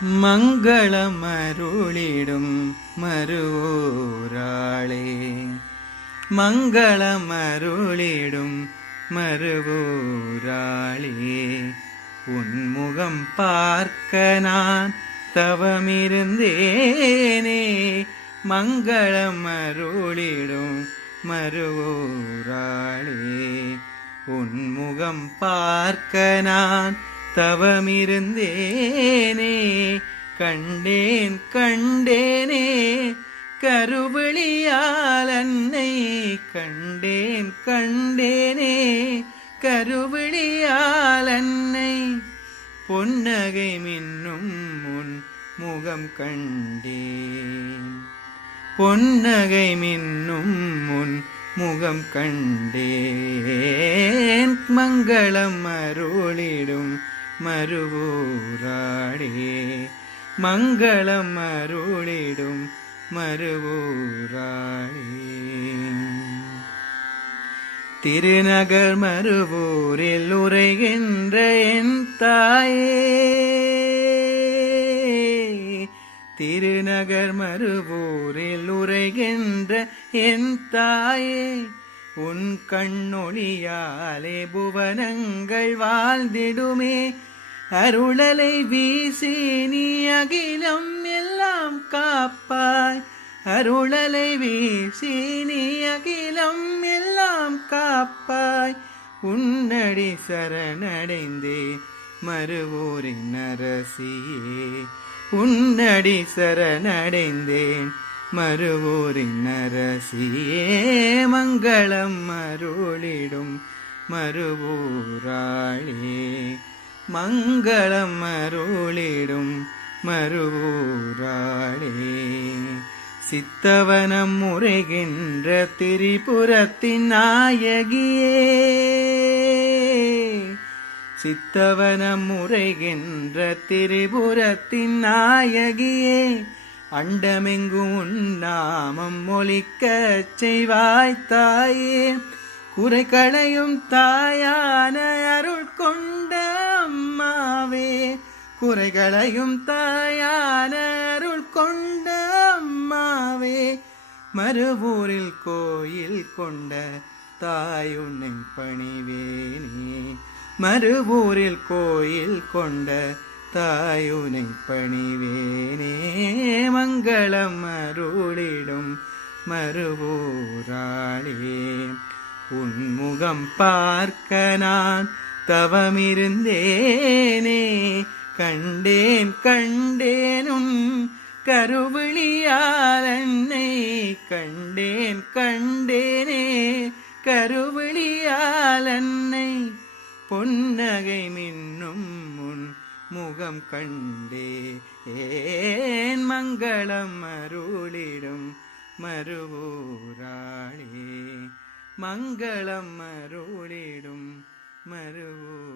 மங்களமருளிடும் மருவூராளே, மங்களமருளிடும் மருவூராளே, உன்முகம் பார்க்க நான் தவமிருந்தேனே. மங்களமருளிடும் மருவூராளே, உன்முகம் பார்க்க நான் தவமிருந்தேனே. கண்டேன் கண்டேனே கருவிழியால் அன்னை, கண்டேன் கண்டேனே கருவிழியால் அன்னை. பொன்னகை மின்னும் உன் முகம் கண்டேன், பொன்னகை மின்னும் உன் முகம் கண்டேன். மங்களம் அருளிடும் மருவூராளே, மங்களம் அருளிடும் மருவூராளே. திருநகர் மருவூரில் உரைகின்ற என் தாயே, திருநகர் மருவூரில் உரைகின்ற என் தாயே, உன் கண்ணொளியாலே புவனங்கள் வாழ்ந்திடுமே. அருளலை வீசி நீ அகிலம் எல்லாம் காப்பாய், அருளலை வீசி நீ அகிலம் எல்லாம் காப்பாய். உன்னடி சரணடைந்தே மருவூரின் அரசியே, உன்னடி சரணடைந்தேன் மருவூரின் அரசியே. மங்களம் அருளிடும் மருவூராளே, மங்களம் அருளிடும் மருவூராளே. சித்தவனம் முறைகின்ற திரிபுரத்தின் நாயகியே, சித்தவனம் முறைகின்ற திரிபுரத்தின் நாயகியே. அண்டமெங்கும் உன் நாமம் ஒலிக்கச் செய்வாய் தாயே, குறைகளையும் தாயான அருள் கொண்ட அம்மாவே, குறைகளையும் தாயான அருள் கொண்ட அம்மாவே. மருவூரில் கோயில் கொண்ட தாயுன்னை பணிவேனே, மருவூரில் கோயில் கொண்ட தாயுனை பணிவேனே. மங்களம் அருளிடும் மருவூராளே, உன்முகம் பார்க்க நான் தவமிருந்தேனே. கண்டேன் கண்டேன் உன் கருவிழியால் அன்னை, கண்டேன் கண்டேனே கருவிழியால் அன்னை. பொன்னகை மின்னும் உன் முகம் கண்டேன். மங்களம் அருளிடும் மருவூராளே, மங்களம் அருளிடும் மருவூராளே.